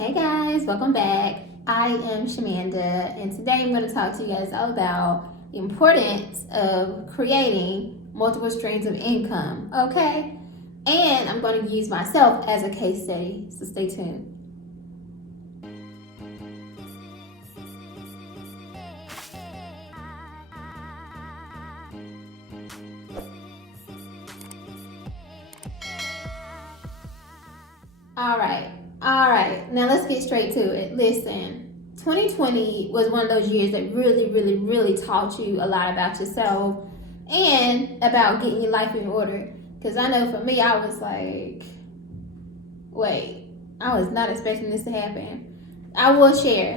Hey guys, welcome back. I am Shamanda, and today I'm going to talk to you guys about the importance of creating multiple streams of income, okay? And I'm going to use myself as a case study, so stay tuned. All right, now let's get straight to it. Listen, 2020 was one of those years that really taught you a lot about yourself and about getting your life in order. Because I know for me, I was like, wait, I was not expecting this to happen. I will share.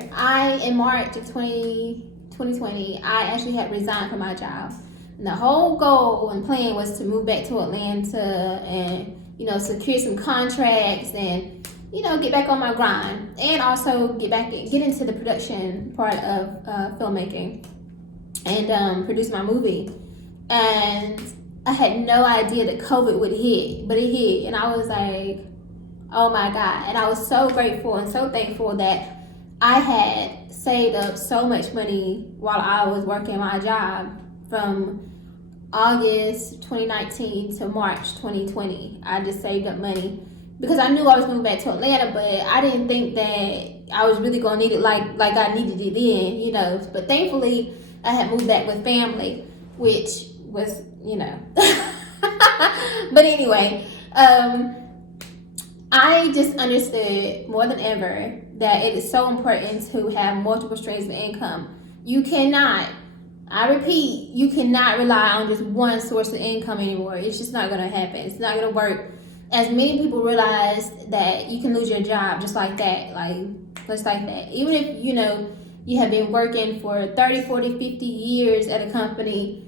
In March of 2020, I actually had resigned from my job. And the whole goal and plan was to move back to Atlanta and, secure some contracts and, get back on my grind, and also get into the production part of filmmaking and produce my movie. And I had no idea that COVID would hit, but it hit, and I was like, oh my God. And I was so grateful and so thankful that I had saved up so much money while I was working my job from August 2019 to March 2020. I just saved up money because I knew I was moving back to Atlanta, but I didn't think that I was really gonna need it like I needed it then, But thankfully, I had moved back with family, which was, But anyway, I just understood more than ever that it is so important to have multiple streams of income. I repeat, you cannot rely on just one source of income anymore. It's just not gonna happen. It's not gonna work. As many people realize that you can lose your job just like that, just like that. Even if, you have been working for 30, 40, 50 years at a company,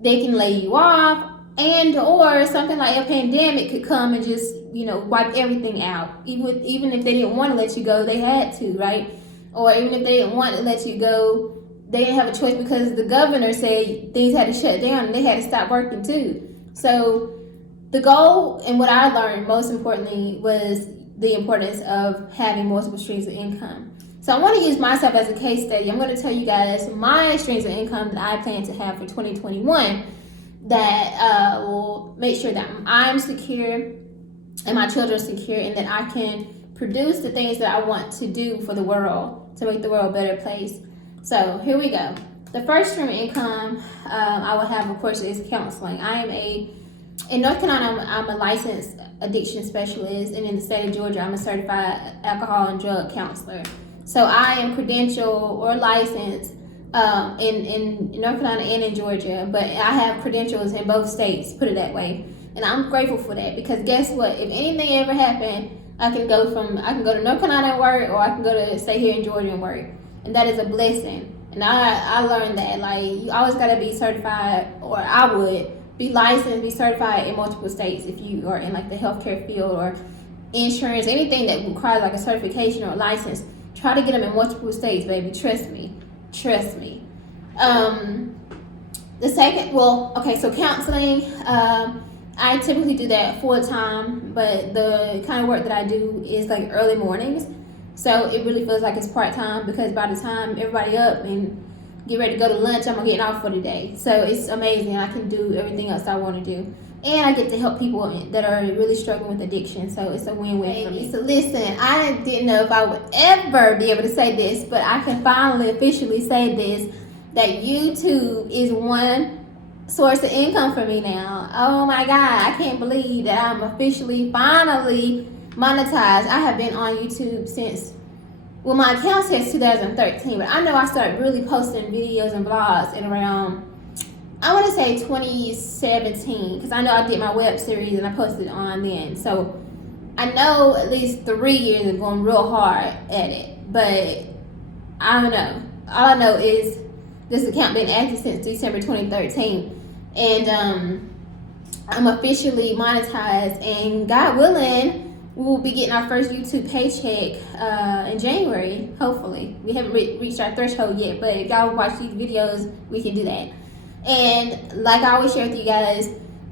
they can lay you off, and or something like a pandemic could come and just, wipe everything out. Even if they didn't want to let you go, they had to, right? Or even if they didn't want to let you go, they didn't have a choice because the governor said things had to shut down and they had to stop working too. So the goal, and what I learned most importantly, was the importance of having multiple streams of income. So I want to use myself as a case study. I'm going to tell you guys my streams of income that I plan to have for 2021 that will make sure that I'm secure and my children are secure, and that I can produce the things that I want to do for the world to make the world a better place. So here we go. The first stream of income I will have, of course, is counseling. In North Carolina, I'm a licensed addiction specialist, and in the state of Georgia, I'm a certified alcohol and drug counselor. So I am credentialed or licensed in North Carolina and in Georgia, but I have credentials in both states, put it that way. And I'm grateful for that, because guess what? If anything ever happened, I can go to North Carolina and work, or I can go to stay here in Georgia and work. And that is a blessing. And I learned that, you always got to be certified, or I would be licensed, be certified in multiple states if you are in the healthcare field or insurance, anything that requires a certification or a license. Try to get them in multiple states, baby. Trust me. So counseling, I typically do that full time, but the kind of work that I do is early mornings. So it really feels like it's part-time, because by the time everybody up and get ready to go to lunch, I'm getting off for the day. So it's amazing. I can do everything else I want to do. And I get to help people that are really struggling with addiction. So it's a win-win for me. So listen, I didn't know if I would ever be able to say this, but I can finally officially say this, that YouTube is one source of income for me now. Oh my God, I can't believe that I'm finally monetized. I have been on YouTube since, my account says 2013, but I know I started really posting videos and vlogs in around, I want to say 2017, because I know I did my web series and I posted it on then. So I know at least 3 years of going real hard at it, but I don't know. All I know is this account been active since December 2013, and I'm officially monetized, and God willing, we will be getting our first YouTube paycheck in January, hopefully. We haven't reached our threshold yet, but if y'all watch these videos, we can do that. And like I always share with you guys,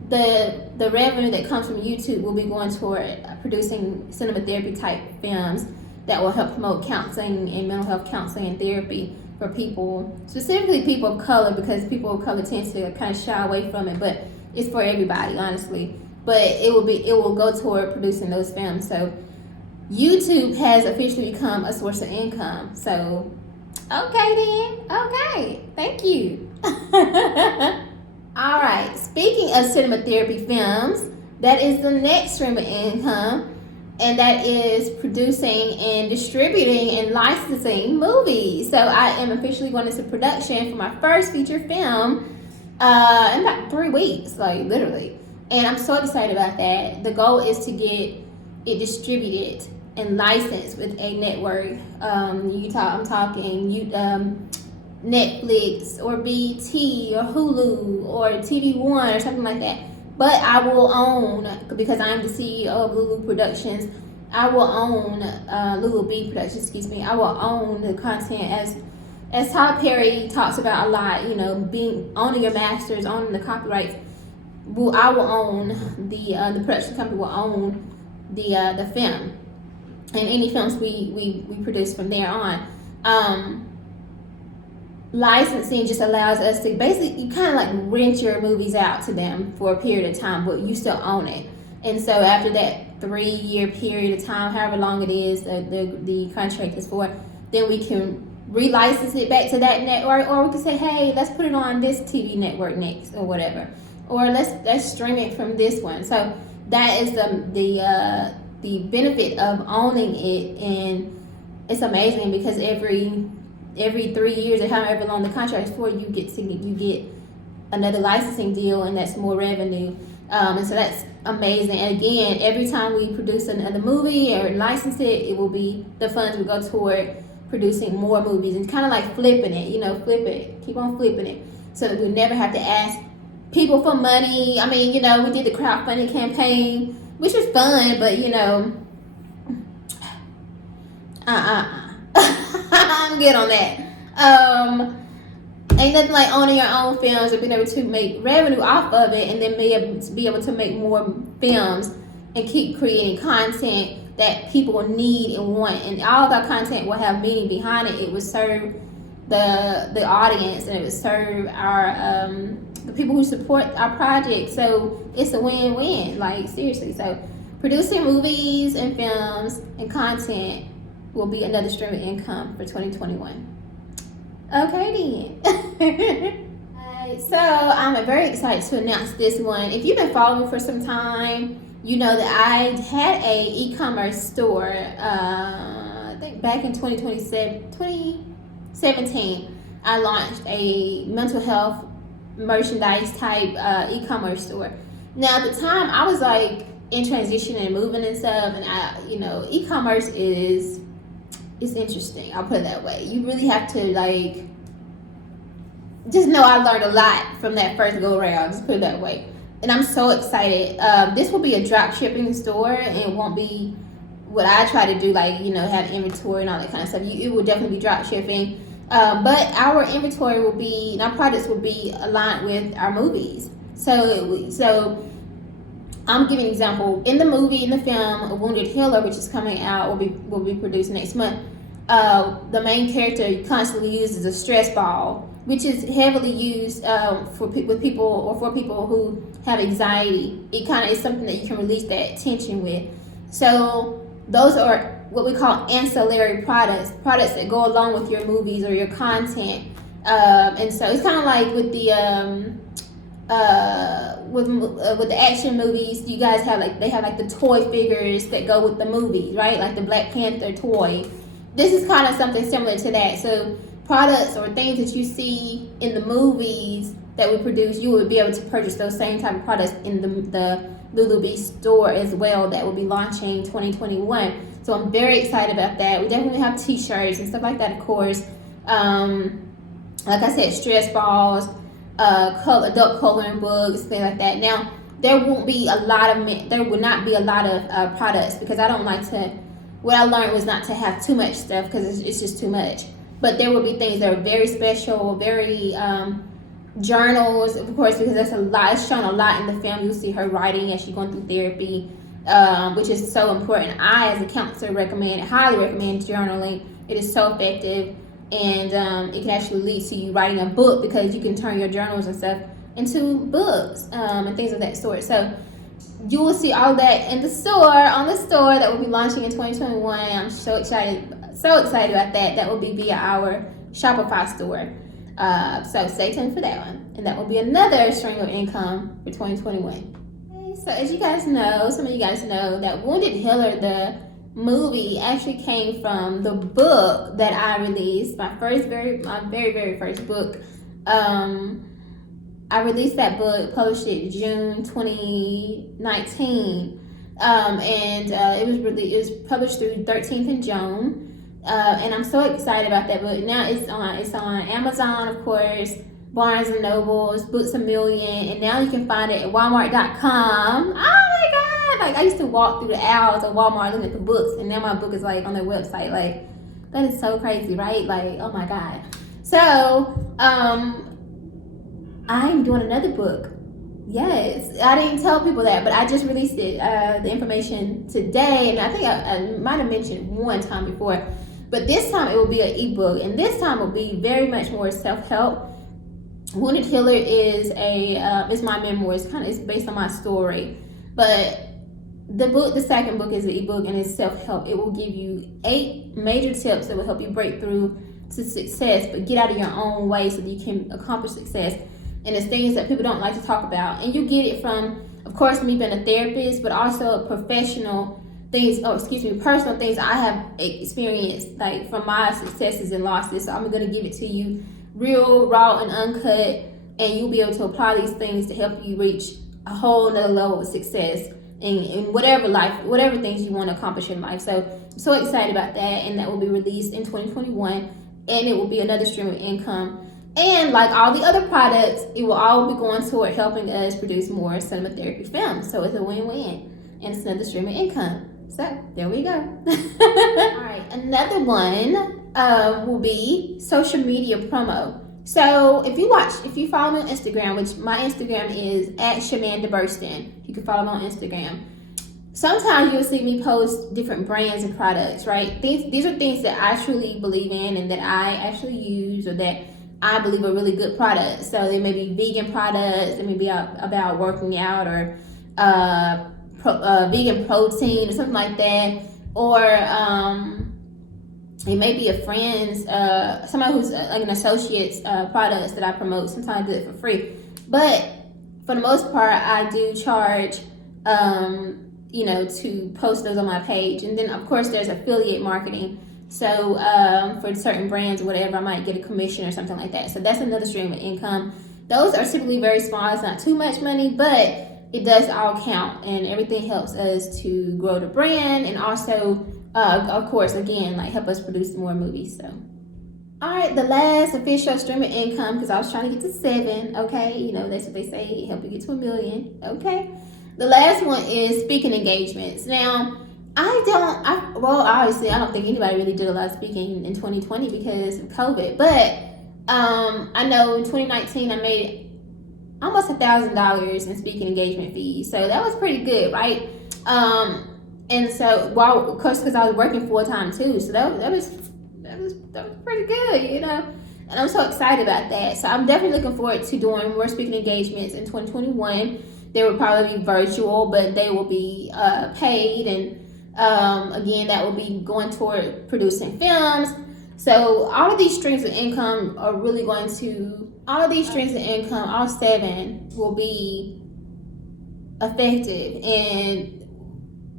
the revenue that comes from YouTube will be going toward producing cinema therapy type films that will help promote counseling and mental health counseling and therapy for people, specifically people of color, because people of color tend to kind of shy away from it, but it's for everybody, honestly. But it will go toward producing those films. So YouTube has officially become a source of income. So okay then, okay, thank you. All right, speaking of cinema therapy films, that is the next stream of income, and that is producing and distributing and licensing movies. So I am officially going into production for my first feature film in about 3 weeks, like literally. And I'm so excited about that. The goal is to get it distributed and licensed with a network. I'm talking Netflix or BT or Hulu or TV One or something like that. But I will own, because I'm the CEO of LuLuBMediaAndProductions, I will own LuLuBMediaAndProductions, I will own the content as Todd Perry talks about a lot, owning your masters, owning the copyrights. I will own the production company will own the film and any films we produce from there on. Licensing just allows us to basically, you kind of like rent your movies out to them for a period of time, but you still own it. And so after that 3-year period of time, however long it is the contract is for, then we can relicense it back to that network, or we can say, hey, let's put it on this TV network next, or whatever, or let's stream it from this one. So that is the benefit of owning it, and it's amazing because every 3 years or however long the contract is for, you get another licensing deal, and that's more revenue. And so that's amazing. And again, every time we produce another movie or license it, the funds will go toward producing more movies, and kind of like flipping it, flip it, keep on flipping it, so that we never have to ask people for money. I mean, we did the crowdfunding campaign, which was fun, but I'm good on that. Ain't nothing like owning your own films or being able to make revenue off of it, and then be able to make more films and keep creating content that people need and want. And all of our content will have meaning behind it. It will serve the audience, and it will serve our the people who support our project. So it's a win-win, like seriously. So producing movies and films and content will be another stream of income for 2021. Okay then. So I'm very excited to announce this one. If you've been following me for some time, you know that I had a e-commerce store, I think back in 2017, I launched a mental health merchandise type e-commerce store. Now at the time I was like in transition and moving and stuff, and e-commerce it's interesting. I'll put it that way. You really have to just know I learned a lot from that first go around. Just put it that way. And I'm so excited. This will be a drop shipping store, and it won't be what I try to do, have inventory and all that kind of stuff. It will definitely be drop shipping. But our inventory will be, and our products will be aligned with our movies. So I'm giving an example. In the film, A Wounded Healer, which is coming out, will be produced next month. The main character constantly uses a stress ball, which is heavily used for people who have anxiety. It kind of is something that you can release that tension with. So those are what we call ancillary products that go along with your movies or your content. And so it's kind of like with the with the action movies, you guys have they have the toy figures that go with the movie, right? Like the Black Panther toy. This is kind of something similar to that. So products or things that you see in the movies that we produce, you would be able to purchase those same type of products in the LuLuB store as well, that will be launching 2021. So I'm very excited about that. We definitely have t-shirts and stuff like that, of course. Like I said, stress balls, adult coloring books, things like that. Now, there will not be a lot of products, because I don't like to, what I learned was not to have too much stuff, because it's just too much. But there will be things that are very special, very journals, of course, because that's a lot. It's shown a lot in the film. You'll see her writing as she's going through therapy. which is so important. I, as a counselor, highly recommend journaling. It is so effective, and it can actually lead to you writing a book, because you can turn your journals and stuff into books and things of that sort. So you will see all that in the store, that will be launching in 2021. I'm so excited about that. That will be via our Shopify store. So stay tuned for that one. And that will be another stream of income for 2021. Okay, so as you guys know, some of you guys know that Wounded Healer, the movie, actually came from the book that I released, my very, very first book. I released that book, published it June 2019, and it was published through 13th and Joan, and I'm so excited about that book. Now it's on Amazon, of course, Barnes and Nobles, Books A Million, and now you can find it at Walmart.com. Oh my God! Like, I used to walk through the aisles of Walmart looking at the books, and now my book is like on their website. Like, that is so crazy, right? Like, oh my God. So, I'm doing another book. Yes, I didn't tell people that, but I just released it, the information today, and I think I might have mentioned one time before, but this time it will be an ebook, and this time will be very much more self-help. Wounded Healer is my memoir. It's based on my story, but the second book is an ebook, and it's self-help. It will give you 8 major tips that will help you break through to success, but get out of your own way so that you can accomplish success. And it's things that people don't like to talk about. And you get it from, of course, me being a therapist, but also personal things I have experienced, like from my successes and losses. So I'm going to give it to you real, raw, and uncut, and you'll be able to apply these things to help you reach a whole nother level of success in whatever things you want to accomplish in life. So I'm so excited about that, and that will be released in 2021, and it will be another stream of income. And like all the other products, it will all be going toward helping us produce more cinema therapy films. So it's a win-win, and it's another stream of income. So there we go. All right, another one will be social media promo. So if you follow me on Instagram, which my Instagram is @ShamandaBurston. You can follow me on Instagram. Sometimes you'll see me post different brands and products, right? These are things that I truly believe in and that I actually use, or that I believe are really good products. So they may be vegan products, they may be about working out, or vegan protein or something like that, or it may be a friend's, somebody who's like an associate's products that I promote. Sometimes I do it for free, but for the most part, I do charge, to post those on my page. And then of course there's affiliate marketing. So for certain brands or whatever, I might get a commission or something like that. So that's another stream of income. Those are typically very small. It's not too much money, but it does all count, and everything helps us to grow the brand, and also, of course, again, like help us produce more movies. So, all right, the last official stream of income, because I was trying to get to 7. Okay, that's what they say, help you get to 1 million. Okay, the last one is speaking engagements. Now, obviously, I don't think anybody really did a lot of speaking in 2020 because of COVID. But I know in 2019 I made almost $1,000 in speaking engagement fees, so that was pretty good, right? And so, of course, because I was working full time too, so that was pretty good, And I'm so excited about that. So I'm definitely looking forward to doing more speaking engagements in 2021. They will probably be virtual, but they will be paid, and again, that will be going toward producing films. So all of these streams of income are really all seven will be effective and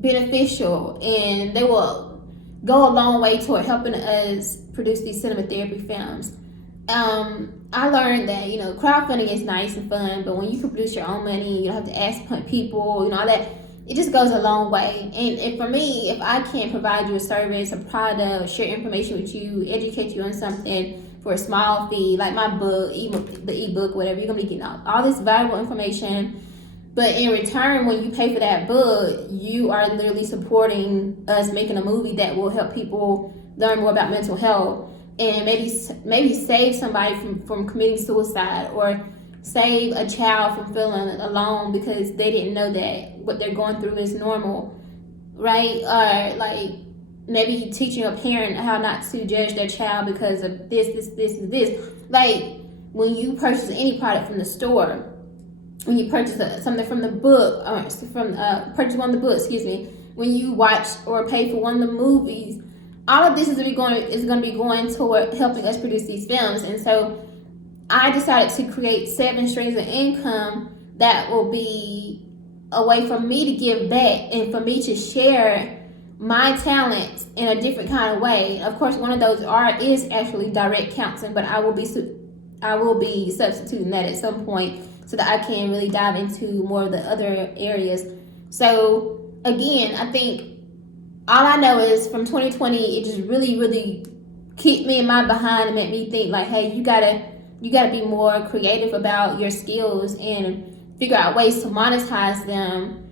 beneficial, and they will go a long way toward helping us produce these cinema therapy films. I learned that, crowdfunding is nice and fun, but when you can produce your own money, you don't have to ask people, all that. It just goes a long way. And for me, if I can provide you a service, a product, or share information with you, educate you on something for a small fee, like my book, the ebook, whatever, you're going to be getting all this valuable information. But in return, when you pay for that book, you are literally supporting us making a movie that will help people learn more about mental health, and maybe save somebody from committing suicide, or save a child from feeling alone because they didn't know that what they're going through is normal. right? Or like maybe teaching a parent how not to judge their child because of this. Like when you purchase any product from the store, when you purchase something from the book, or purchase one of the books, when you watch or pay for one of the movies, all of this is going to be going toward helping us produce these films. And so I decided to create 7 streams of income that will be a way for me to give back and for me to share my talents in a different kind of way. Of course, one of those is actually direct counseling, but I will be substituting that at some point so that I can really dive into more of the other areas. So again, I think all I know is from 2020, it just really kicked me in my behind and made me think like, hey, you gotta be more creative about your skills and figure out ways to monetize them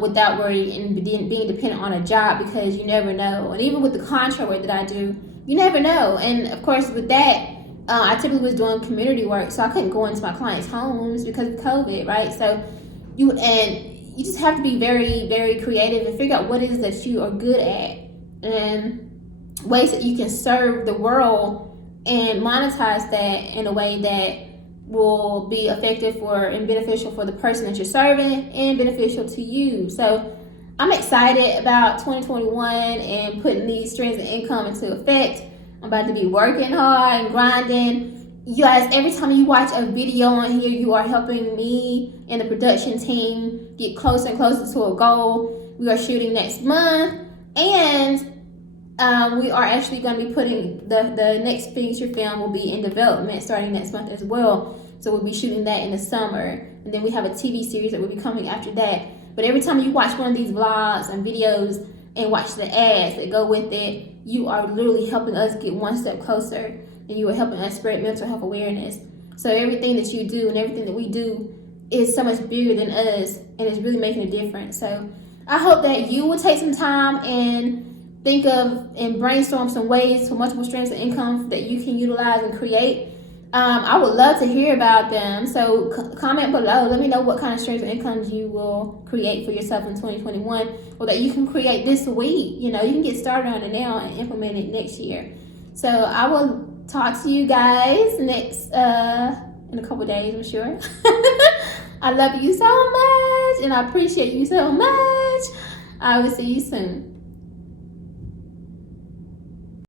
without worrying and being dependent on a job, because you never know. And even with the contract work that I do, you never know. And of course with that, I typically was doing community work, so I couldn't go into my clients' homes because of COVID, right? So you just have to be very creative and figure out what it is that you are good at and ways that you can serve the world and monetize that in a way that will be effective and beneficial for the person that you're serving and beneficial to you. So I'm excited about 2021 and putting these streams of income into effect. I'm about to be working hard and grinding. You guys, every time you watch a video on here, you are helping me and the production team get closer and closer to a goal. We are shooting next month, and we are actually going to be putting the next feature film will be in development starting next month as well. So we'll be shooting that in the summer, and then we have a TV series that will be coming after that. But every time you watch one of these vlogs and videos and watch the ads that go with it, you are literally helping us get one step closer, and you are helping us spread mental health awareness. So everything that you do and everything that we do is so much bigger than us, and it's really making a difference. So I hope that you will take some time and think of and brainstorm some ways for multiple streams of income that you can utilize and create. I would love to hear about them. So comment below. Let me know what kind of streams of income you will create for yourself in 2021, or that you can create this week. You can get started on it now and implement it next year. So I will talk to you guys next in a couple days, I'm sure. I love you so much, and I appreciate you so much. I will see you soon.